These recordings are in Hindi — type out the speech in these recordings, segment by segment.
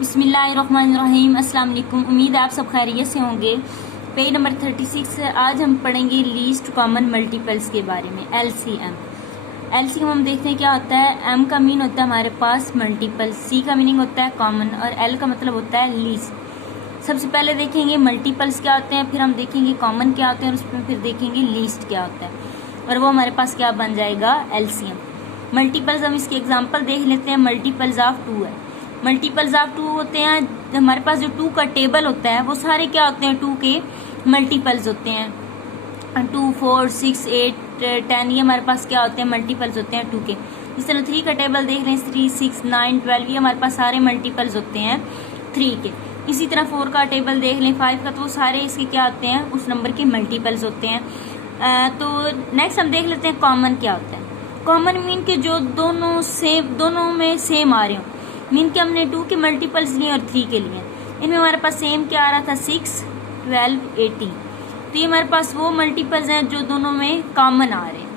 बिस्मिल्लाहिर्रहमानिर्रहीम। अस्सलाम वालेकुम। उम्मीद है आप सब खैरियत से होंगे। पेज नंबर 36 है। आज हम पढ़ेंगे लीस्ट कॉमन मल्टीपल्स के बारे में, एलसीएम। एलसीएम हम देखते हैं क्या होता है। एम का मीन होता है हमारे पास मल्टीपल, सी का मीनिंग होता है कॉमन और एल का मतलब होता है लीस्ट। सबसे पहले देखेंगे मल्टीपल्स क्या होते हैं, फिर हम देखेंगे कॉमन क्या होते हैं और उसमें फिर देखेंगे लीस्ट क्या होता है, और वो हमारे पास क्या बन जाएगा, एलसीएम। मल्टीपल्स हम इसके एग्जांपल देख लेते हैं। मल्टीपल्स ऑफ 2 है। मल्टीपल्स ऑफ 2 होते हैं, हमारे पास जो 2 का टेबल होता है वो सारे क्या होते हैं, 2 के मल्टीपल्स होते हैं। 2, 4, 6, 8, 10 ये हमारे पास क्या होते हैं, मल्टीपल्स होते हैं 2 के। इस तरह 3 का टेबल देख लें, 3, 6, 9, 12 ये हमारे पास सारे मल्टीपल्स होते हैं 3 के। इसी तरह 4 का टेबल देख लें, 5 का, तो वो सारे इसके क्या होते हैं, उस नंबर के मल्टीपल्स होते हैं। तो नेक्स्ट हम देख लेते हैं कॉमन क्या होता है। कॉमन मीन के जो दोनों में सेम आ रहे हो, मीन के हमने 2 के मल्टीपल्स लिए और 3 के लिए। इनमें हमारे पास सेम क्या आ रहा था, 6, 12, 18। तो ये हमारे पास वो मल्टीपल्स हैं जो दोनों में कॉमन आ रहे हैं।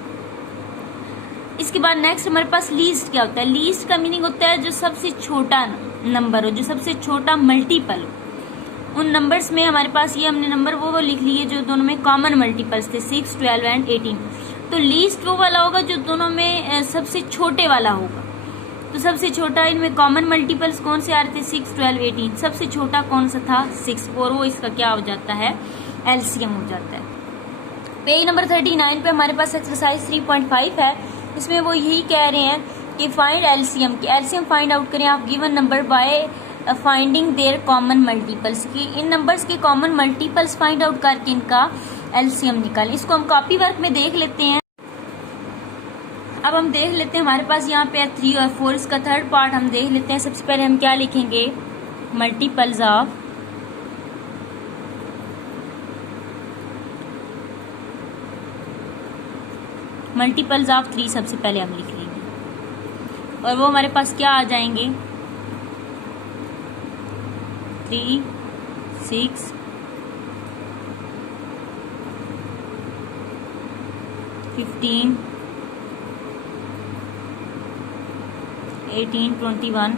इसके बाद नेक्स्ट हमारे पास लीस्ट क्या होता है। लीस्ट का मीनिंग होता है जो सबसे छोटा नंबर हो, जो सबसे छोटा मल्टीपल हो। उन नंबर्स में हमारे पास ये हमने नंबर वो लिख लिए जो दोनों में कॉमन मल्टीपल्स थे, 6, 12 एंड 18। तो लीस्ट वो वाला होगा जो दोनों में सबसे छोटे वाला होगा। तो सबसे छोटा इनमें कॉमन मल्टीपल्स कौन से आ रहे थे, 6, 12, 18। सबसे छोटा कौन सा था, 6, और वो इसका क्या हो जाता है, एलसीएम हो जाता है। पेज नंबर 39 पे हमारे पास एक्सरसाइज 3.5 है। इसमें वो यही कह रहे हैं कि फाइंड एलसीएम, कि एलसीएम फाइंड आउट करें आप given number by finding their common multiples, कि इन नंबर्स के कॉमन मल्टीपल्स फाइंड आउट करके इनका एलसीएम निकालें। इसको हम कॉपी वर्क में देख लेते हैं। अब हम देख लेते हैं, हमारे पास यहाँ पे 3 और 4, इसका थर्ड पार्ट हम देख लेते हैं। सबसे पहले हम क्या लिखेंगे, मल्टीपल्स ऑफ मल्टीपल्स ऑफ 3 सबसे पहले हम लिख लेंगे, और वो हमारे पास क्या आ जाएंगे, 3, 6, 15, 18, 21,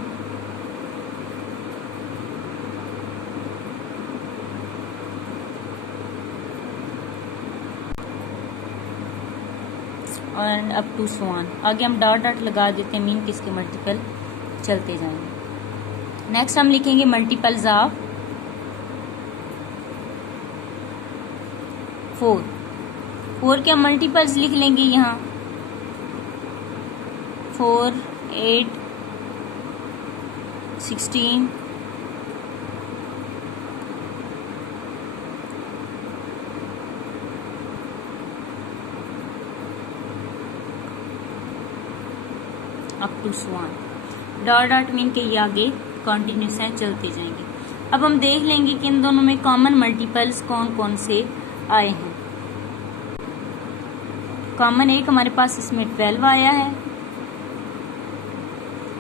और अप टू सो ऑन। आगे हम डॉट डॉट लगा देते हैं, मीन किसके मल्टीपल चलते जाएंगे। नेक्स्ट हम लिखेंगे मल्टीपल्स ऑफ 4। 4 के हम मल्टीपल्स लिख लेंगे यहाँ, 4, 8, 16, up to so on. Dot dot mean के ये आगे कंटिन्यूस है, चलते जाएंगे। अब हम देख लेंगे कि इन दोनों में कॉमन मल्टीपल्स कौन कौन से आए हैं। कॉमन एक हमारे पास इसमें 12 आया है,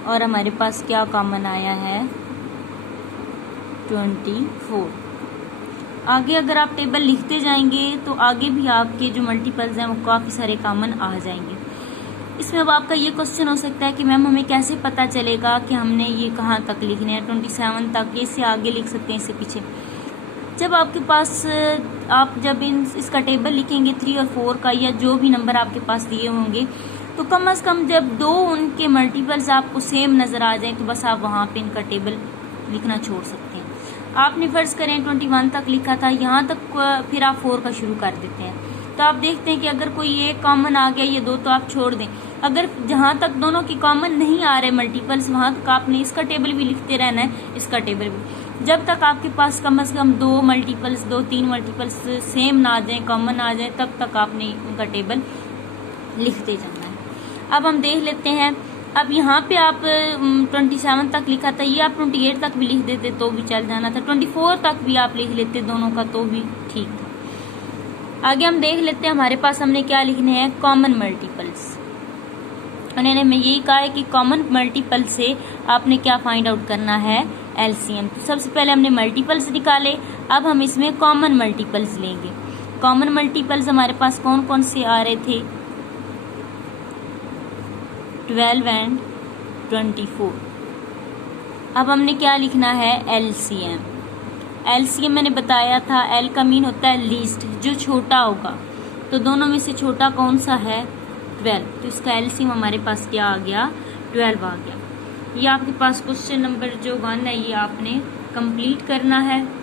और हमारे पास क्या कॉमन आया है, 24। आगे अगर आप टेबल लिखते जाएंगे तो आगे भी आपके जो मल्टीपल्स हैं वो काफ़ी सारे कॉमन आ जाएंगे। इसमें अब आपका ये क्वेश्चन हो सकता है कि मैम हमें कैसे पता चलेगा कि हमने ये कहाँ तक लिखने हैं, 27 तक, इससे आगे लिख सकते हैं, इससे पीछे। जब आपके पास आप जब इसका टेबल लिखेंगे 3 और 4 का, या जो भी नंबर आपके पास दिए होंगे, तो कम से कम जब 2 उनके मल्टीपल्स आपको सेम नज़र आ जाए तो बस आप वहाँ पे इनका टेबल लिखना छोड़ सकते हैं। आपने फर्ज करें 21 तक लिखा था, यहाँ तक फिर आप 4 का शुरू कर देते हैं, तो आप देखते हैं कि अगर कोई एक कॉमन आ गया, ये 2 तो आप छोड़ दें। अगर जहाँ तक दोनों की कॉमन नहीं आ रहे मल्टीपल्स, वहाँ तक आपने इसका टेबल भी लिखते रहना है, इसका टेबल भी। जब तक आपके पास कम से कम 2 मल्टीपल्स, 2-3 मल्टीपल्स सेम ना आ जाए, कॉमन आ जाए, तब तक आपने उनका टेबल लिखते जाना है। अब हम देख लेते हैं, अब यहाँ पे आप 27 तक लिखा था, ये आप 28 तक भी लिख देते तो भी चल जाना था, 24 तक भी आप लिख लेते दोनों का तो भी ठीक था। आगे हम देख लेते हैं, हमारे पास हमने क्या लिखने हैं, कॉमन मल्टीपल्स। उन्होंने हमें यही कहा है कि कॉमन मल्टीपल से आपने क्या फाइंड आउट करना है, एलसीएम। तो सबसे पहले हमने मल्टीपल्स निकाले, अब हम इसमें कॉमन मल्टीपल्स लेंगे। कॉमन मल्टीपल्स हमारे पास कौन कौन से आ रहे थे, 12 एंड 24। अब हमने क्या लिखना है, LCM। LCM मैंने बताया था, L का मीन होता है लीस्ट, जो छोटा होगा। तो दोनों में से छोटा कौन सा है, 12। तो इसका LCM हमारे पास क्या आ गया, 12 आ गया। ये आपके पास क्वेश्चन नंबर जो 1 है ये आपने कंप्लीट करना है।